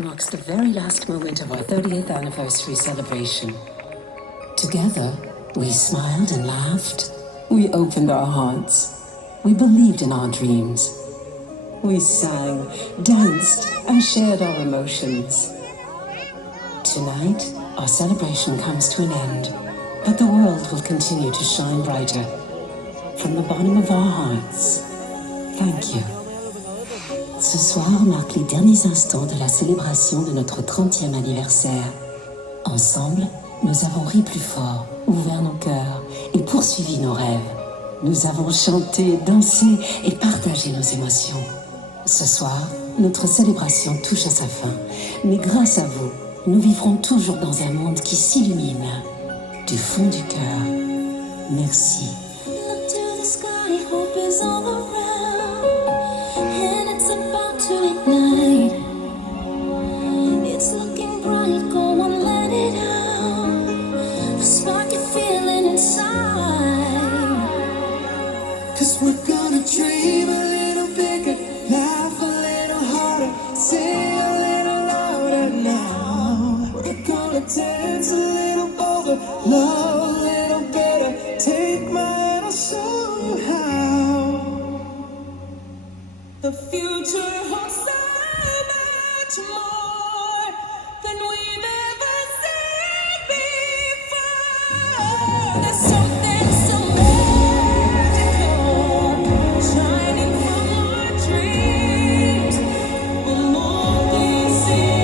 marks the very last moment of our 30th anniversary celebration. Together, we smiled and laughed. We opened our hearts. We believed in our dreams. We sang, danced, and shared our emotions. Tonight, our celebration comes to an end, but the world will continue to shine brighter. From the bottom of our hearts, thank you. Ce soir marque les derniers instants de la célébration de notre 30e anniversaire. Ensemble, nous avons ri plus fort, ouvert nos cœurs et poursuivi nos rêves. Nous avons chanté, dansé et partagé nos émotions. Ce soir, notre célébration touche à sa fin. Mais grâce à vous, nous vivrons toujours dans un monde qui s'illumine. Du fond du cœur, merci. Look to the sky, hope is all around, and it's about to ignite. It's looking bright, go on, let it out. The spark you're feeling inside. 'Cause we're gonna dream a little bigger, laugh a little harder, sing a little louder now. We're gonna dance a little bolder, love a little better. Take my hand, I'll show you how. The future holds so much more than we've ever seen before. There's something so magical shining from our dreams. The more we see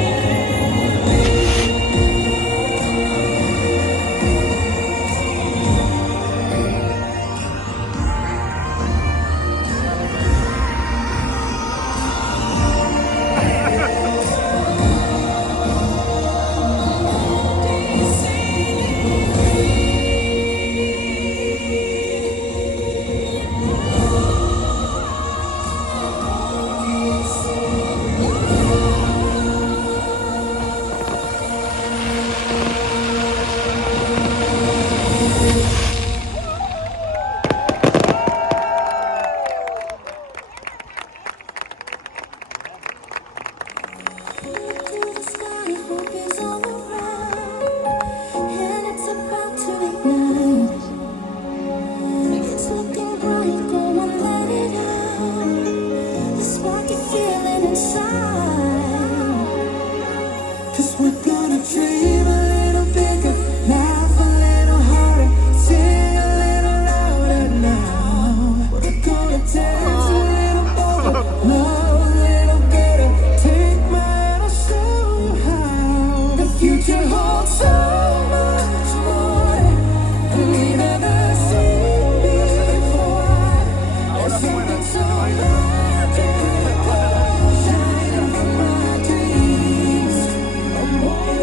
More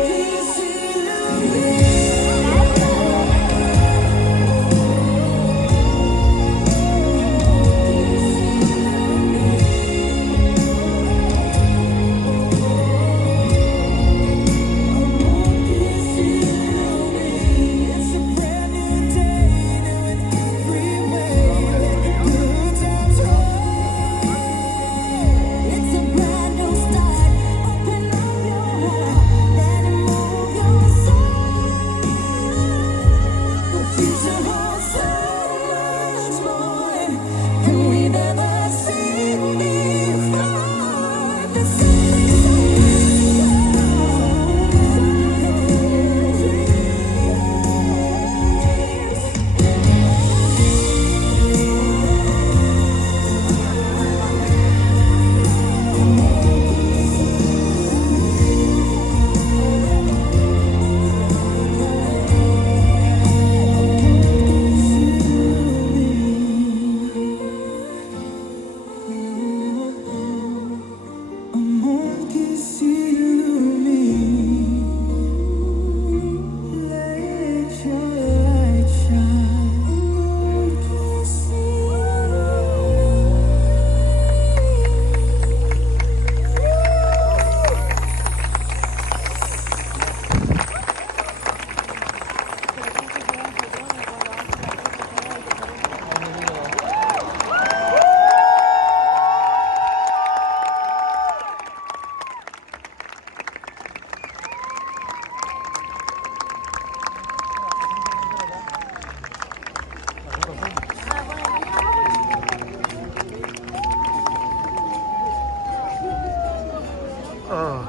Oh.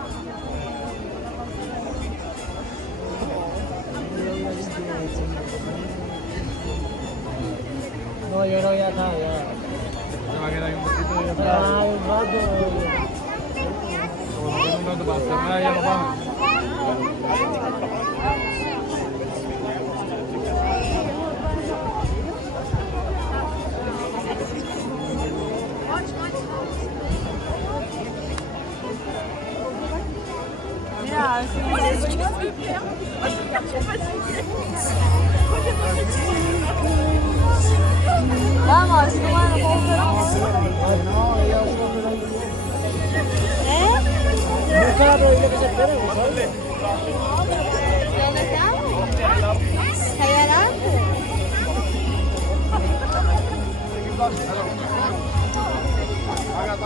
No, yo no, ya está, ya. Se va a quedar ahí un poquito y ya está. Ah, un rato. Como no tengo un rato para cerrar ya, papá. Vamos, bueno, Búscala, pero dile que se espere, ¿sabes? ¿dónde estamos? Ahí adelante. Haga